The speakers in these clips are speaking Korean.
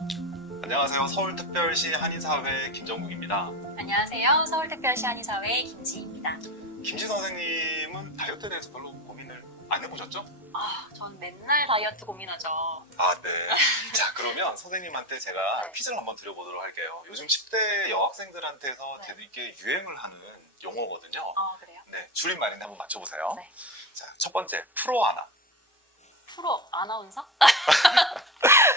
안녕하세요. 서울특별시 한의사회 김정국입니다. 안녕하세요. 서울특별시 한의사회 김지희입니다. 김지 선생님은 다이어트에 대해서 별로 고민을 안 해보셨죠? 전 맨날 다이어트 고민하죠. 아, 네. 자, 그러면 선생님한테 제가 네. 퀴즈를 한번 드려보도록 할게요. 요즘 10대 여학생들한테서 네. 되게 유행을 하는 용어거든요. 그래요? 네, 줄임말인데 한번 맞춰보세요. 네. 자, 첫 번째, 프로아나. 프로 아나운서?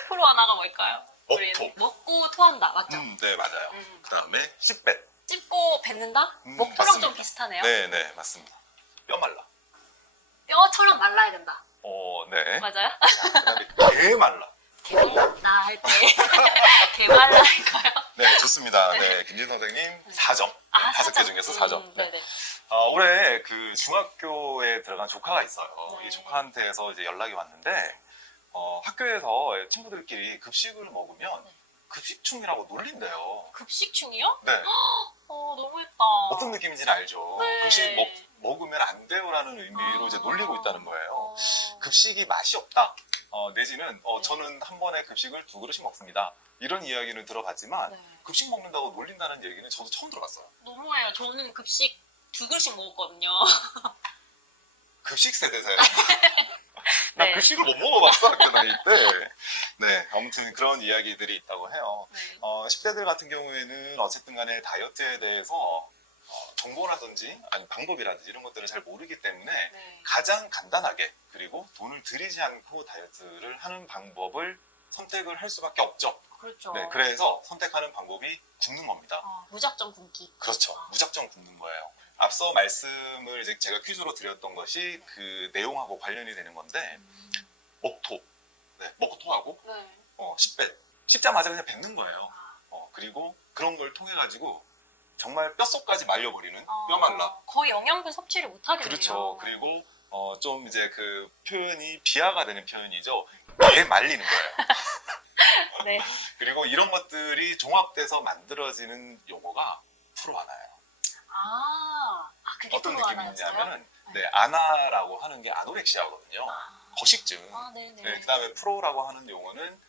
프로 아나가 뭘까요? 먹토. 먹고 토한다, 맞죠? 네, 맞아요. 그 다음에 씹뱃. 찝고 뱉는다? 목표랑 맞습니다. 좀 비슷하네요. 네, 네, 맞습니다. 뼈 말라. 뼈처럼 말라야 된다. 네. 맞아요? 그 다음에 개 말라. 개말라 할 때 개말라 할까요? 네, 좋습니다. 네, 김진 선생님 4점. 다섯 개 중에서 4점. 네. 네네. 올해 그 중학교에 들어간 조카가 있어요. 네. 이 조카한테서 이제 연락이 왔는데, 학교에서 친구들끼리 급식을 먹으면 네. 급식충이라고 놀린대요. 급식충이요? 네. 너무했다. 어떤 느낌인지는 알죠. 네. 급식 먹으면 안 돼요라는 의미로 이제 놀리고 있다는 거예요. 어. 급식이 맛이 없다. 내지는 저는 한 번에 급식을 2그릇씩 먹습니다. 이런 이야기는 들어봤지만 네. 급식 먹는다고 놀린다는 얘기는 저도 처음 들어봤어요. 너무해요. 저는 급식 2그릇씩 먹었거든요. 급식 세대세요? 나 네. 급식을 못 먹어봤어, 학교 다닐 때. 네, 아무튼 그런 이야기들이 있다고 해요. 네. 10대들 같은 경우에는 어쨌든 간에 다이어트에 대해서 정보라든지 아니 방법이라든지 이런 것들을 잘 모르기 때문에 네. 가장 간단하게 그리고 돈을 들이지 않고 다이어트를 하는 방법을 선택을 할 수밖에 없죠. 그렇죠. 네, 그래서 선택하는 방법이 굶는 겁니다. 무작정 굶기. 그렇죠. 무작정 굶는 거예요. 앞서 말씀을 이제 제가 퀴즈로 드렸던 것이 그 내용하고 관련이 되는 건데 먹토, 네, 먹고 토하고 네. 씹자마자 그냥 뱉는 거예요. 그리고 그런 걸 통해 가지고 정말 뼈속까지 말려버리는 뼈 말라. 거의 영양분 섭취를 못 하겠네요. 그렇죠. 그리고 좀 이제 그 표현이 비하가 되는 표현이죠. 개 말리는 거예요. 네. 그리고 이런 것들이 종합돼서 만들어지는 용어가 프로아나예요. 그게 어떤 프로 아나였어요? 느낌이냐면은 아나라고 하는 게 아노렉시아거든요. 거식증. 네네. 네, 그다음에 프로라고 하는 용어는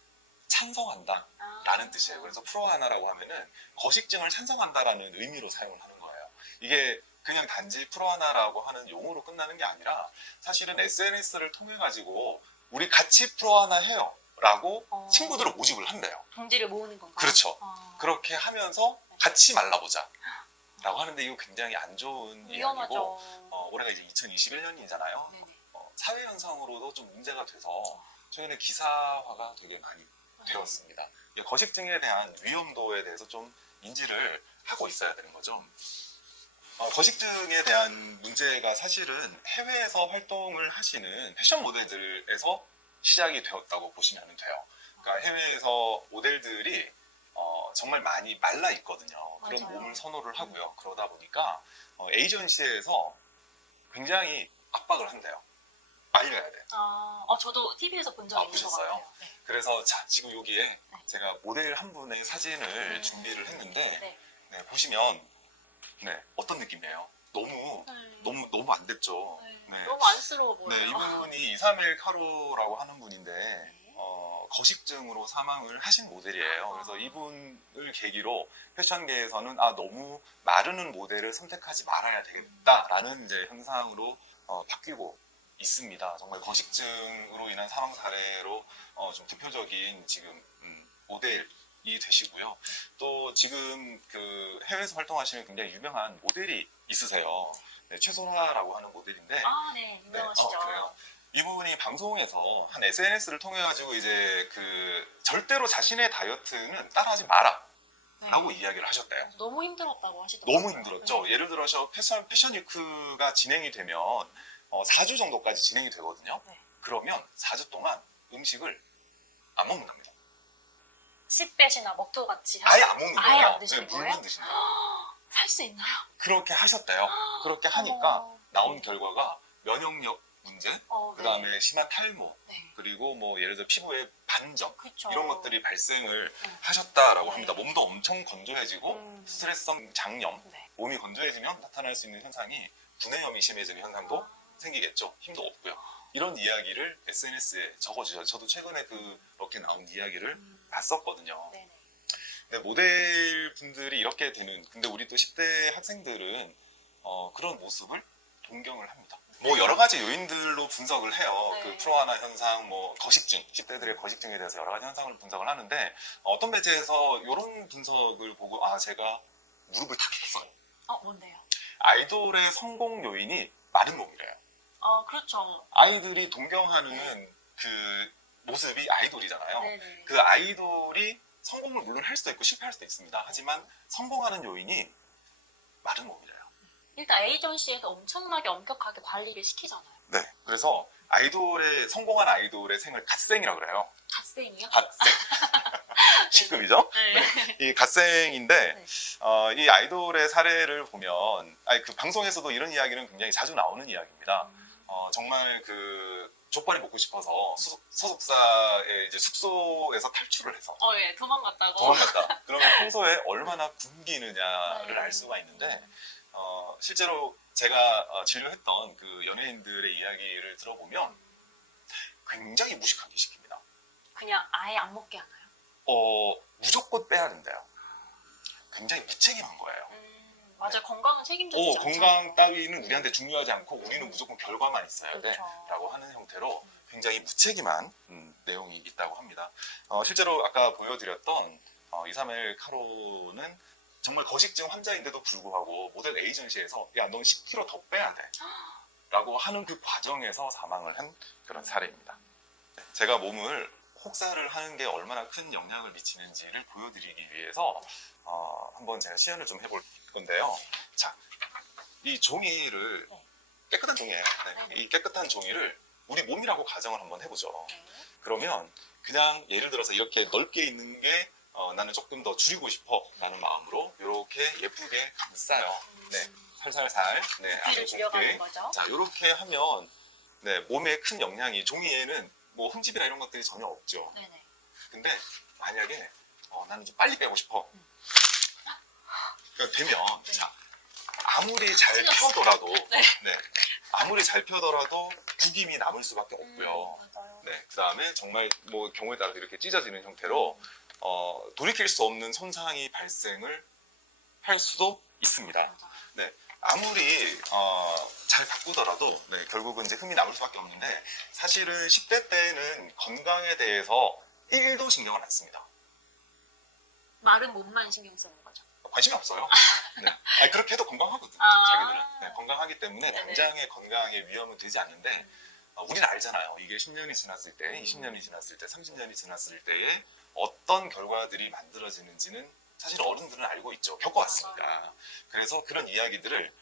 찬성한다 라는 뜻이에요. 그래서 프로아나라고 하면은 거식증을 찬성한다라는 의미로 사용을 하는 거예요. 이게 그냥 단지 프로아나라고 하는 용어로 끝나는 게 아니라 사실은 SNS를 통해 가지고 우리 같이 프로아나 해요 라고 친구들을 모집을 한대요. 동지를 모으는 건가요? 그렇죠. 그렇게 하면서 같이 말라보자 라고 하는데 이거 굉장히 안 좋은 위험하죠. 이야기고 올해가 이제 2021년이잖아요. 네네. 사회 현상으로도 좀 문제가 돼서 최근에 기사화가 되게 많이 되었습니다. 이 거식증에 대한 위험도에 대해서 좀 인지를 하고 있어야 되는 거죠. 거식증에 대한 문제가 사실은 해외에서 활동을 하시는 패션 모델들에서 시작이 되었다고 보시면 돼요. 그러니까 해외에서 모델들이 정말 많이 말라 있거든요. 그런 맞아요. 몸을 선호를 하고요. 그러다 보니까 에이전시에서 굉장히 압박을 한대요. 말려야 돼요. 저도 TV에서 본 적이 있는 것 보셨어요? 같아요. 네. 그래서 자, 지금 여기에 제가 모델 한 분의 사진을 준비를 했는데 네. 네, 보시면 어떤 느낌이에요? 너무 안 됐죠. 네. 너무 안쓰러워 보여요. 네, 이분이 231 카로라고 하는 분인데 거식증으로 사망을 하신 모델이에요. 그래서 이분을 계기로 패션계에서는 너무 마르는 모델을 선택하지 말아야 되겠다라는 이제 현상으로 바뀌고 있습니다. 정말 거식증으로 인한 사망 사례로 좀 대표적인 지금 모델이 되시고요. 또 지금 그 해외에서 활동하시는 굉장히 유명한 모델이 있으세요. 네, 최소라라고 하는 모델인데. 네, 유명하시죠. 그래요. 이분이 방송에서 한 SNS를 통해 가지고 이제 그 절대로 자신의 다이어트는 따라하지 마라. 라고 이야기를 하셨대요. 너무 힘들었다고 하시더라고요. 너무 힘들었죠. 예를 들어서 패션 위크가 진행이 되면 4주 정도까지 진행이 되거든요. 그러면 4주 동안 음식을 안 먹는답니다. 씹뱃이나 먹토 같이 아예 안 먹는 거예요. 아예 안 드시는 물만 거예요? 드신다고. 살 수 있나요? 그렇게 하셨대요. 그렇게 하니까 나온 결과가 면역력 문제, 그 다음에 심한 탈모, 그리고 뭐 예를 들어 피부에 반점 그쵸. 이런 것들이 발생을 하셨다라고 합니다. 몸도 엄청 건조해지고 스트레스성 장염, 몸이 건조해지면 나타날 수 있는 현상이 구내염이 심해지는 현상도 생기겠죠. 힘도 없고요. 이런 이야기를 SNS에 적어주셔서 저도 최근에 그렇게 나온 이야기를 봤었거든요. 네네. 근데 모델 분들이 이렇게 되는, 근데 우리 또 10대 학생들은 그런 모습을 동경을 합니다. 뭐 여러 가지 요인들로 분석을 해요. 네. 그 프로하나 현상, 뭐 거식증, 10대들의 거식증에 대해서 여러 가지 현상을 분석을 하는데 어떤 매체에서 이런 분석을 보고 제가 무릎을 탁 쳤어요. 뭔데요? 아이돌의 성공 요인이 마른 몸이래요. 그렇죠. 아이들이 동경하는 그 모습이 아이돌이잖아요. 네네. 그 아이돌이 성공을 물론 할 수도 있고 실패할 수도 있습니다. 하지만 성공하는 요인이 마른 몸이래요. 일단 에이전시에서 엄청나게 엄격하게 관리를 시키잖아요. 네. 그래서 성공한 아이돌의 생을 갓생이라고 그래요. 갓생이요? 갓생. C급이죠? 네. 이 갓생인데, 네. 이 아이돌의 사례를 보면, 그 방송에서도 이런 이야기는 굉장히 자주 나오는 이야기입니다. 정말 그 족발이 먹고 싶어서 소속사의 이제 숙소에서 탈출을 해서 예, 도망갔다고. 도망갔다. 그러면 평소에 얼마나 굶기느냐를 네. 알 수가 있는데, 실제로 제가 진료했던 그 연예인들의 이야기를 들어보면 굉장히 무식하게 시킵니다. 그냥 아예 안 먹게 하나요? 무조건 빼야 된대요. 굉장히 무책임한 거예요. 맞아요. 건강은 책임져지지 않죠. 건강 따위는 우리한테 중요하지 않고 우리는 무조건 결과만 있어야 돼 그렇죠. 라고 하는 형태로 굉장히 무책임한 내용이 있다고 합니다. 실제로 아까 보여드렸던 231 카로는 정말 거식증 환자인데도 불구하고 모델 에이전시에서 야, 넌 10kg 더 빼야 돼 라고 하는 그 과정에서 사망을 한 그런 사례입니다. 제가 몸을 혹사를 하는 게 얼마나 큰 영향을 미치는지를 보여드리기 위해서 한번 제가 시연을 좀 해볼 건데요. 자, 이 종이를 깨끗한 종이에요. 네. 이 깨끗한 종이를 우리 몸이라고 가정을 한번 해보죠. 네. 그러면 그냥 예를 들어서 이렇게 넓게 있는 게 나는 조금 더 줄이고 싶어 라는 마음으로 이렇게 예쁘게 감싸요. 네, 살살살. 네, 부피를 줄여가는 곱게. 거죠. 자, 이렇게 하면 네, 몸에 큰 영향이 종이에는 뭐 흠집이나 이런 것들이 전혀 없죠. 네네. 근데 만약에 나는 좀 빨리 빼고 싶어. 그러니까 되면 네. 자, 아무리 잘 찔렀어. 펴더라도 네. 아무리 잘 펴더라도 구김이 남을 수밖에 없고요. 맞아요. 네, 그 다음에 정말 뭐 경우에 따라서 이렇게 찢어지는 형태로 돌이킬 수 없는 손상이 발생을 할 수도 있습니다. 맞아요. 아무리 잘 바꾸더라도 결국은 이제 흠이 남을 수밖에 없는데 사실은 10대 때는 건강에 대해서 1도 신경을 안 씁니다. 마른 몸만 신경 쓰는 거죠. 관심이 없어요. 네. 그렇게 해도 건강하거든. 아. 자기들은. 네, 건강하기 때문에 네네. 당장의 건강에 위험은 되지 않는데 우리는 알잖아요. 이게 10년이 지났을 때, 20년이 지났을 때, 30년이 지났을 때에 어떤 결과들이 만들어지는지는 사실 어른들은 알고 있죠. 겪어왔으니까. 그래서 그런 이야기들을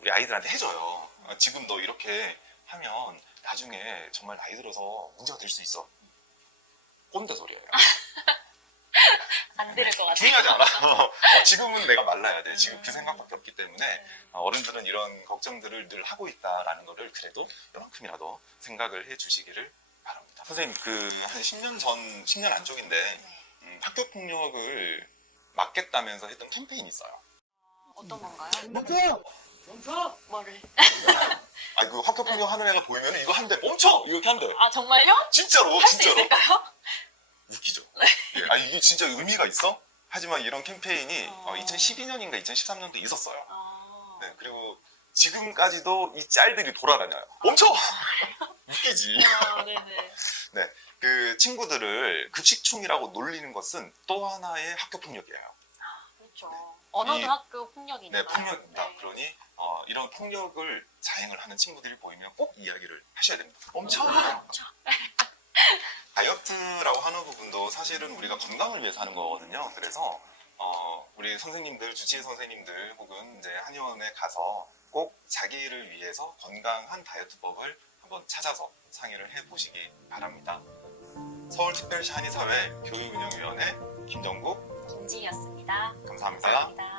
우리 아이들한테 해줘요. 지금 너 이렇게 하면 나중에 정말 나이 들어서 문제가 될 수 있어. 꼰대 소리예요. 안 들을 것 같아요. 중요하지 않아. 지금은 내가 말라야 돼. 지금 그 생각밖에 없기 때문에 어른들은 이런 걱정들을 늘 하고 있다라는 거를 그래도 이만큼이라도 생각을 해주시기를 바랍니다. 선생님, 한 10년 안쪽인데 학교 폭력을 막겠다면서 했던 캠페인이 있어요. 어떤 건가요? 멈춰! 뭐를? 그 학교 폭력 하는 애가 보이면 이거 한대 멈춰! 이렇게 한대. 정말요? 진짜로, 할 수 진짜로. 있을까요? 웃기죠. 예. 이게 진짜 의미가 있어? 하지만 이런 캠페인이 2012년인가 2013년도 있었어요. 네, 그리고 지금까지도 이 짤들이 돌아다녀요. 멈춰! 웃기지. 네네. 그 친구들을 급식충이라고 놀리는 것은 또 하나의 학교 폭력이에요. 그렇죠. 언어학교 폭력이니까. 네, 폭력입니다. 그러니 이런 폭력을 자행을 하는 친구들이 보이면 꼭 이야기를 하셔야 됩니다. 멈춰! 다이어트라고 하는 부분도 사실은 우리가 건강을 위해서 하는 거거든요. 그래서 우리 선생님들, 주치의 선생님들 혹은 이제 한의원에 가서 꼭 자기를 위해서 건강한 다이어트법을 한번 찾아서 상의를 해보시기 바랍니다. 서울특별시 한의사회 교육운영위원회 김정국 김지희였습니다. 감사합니다. 감사합니다.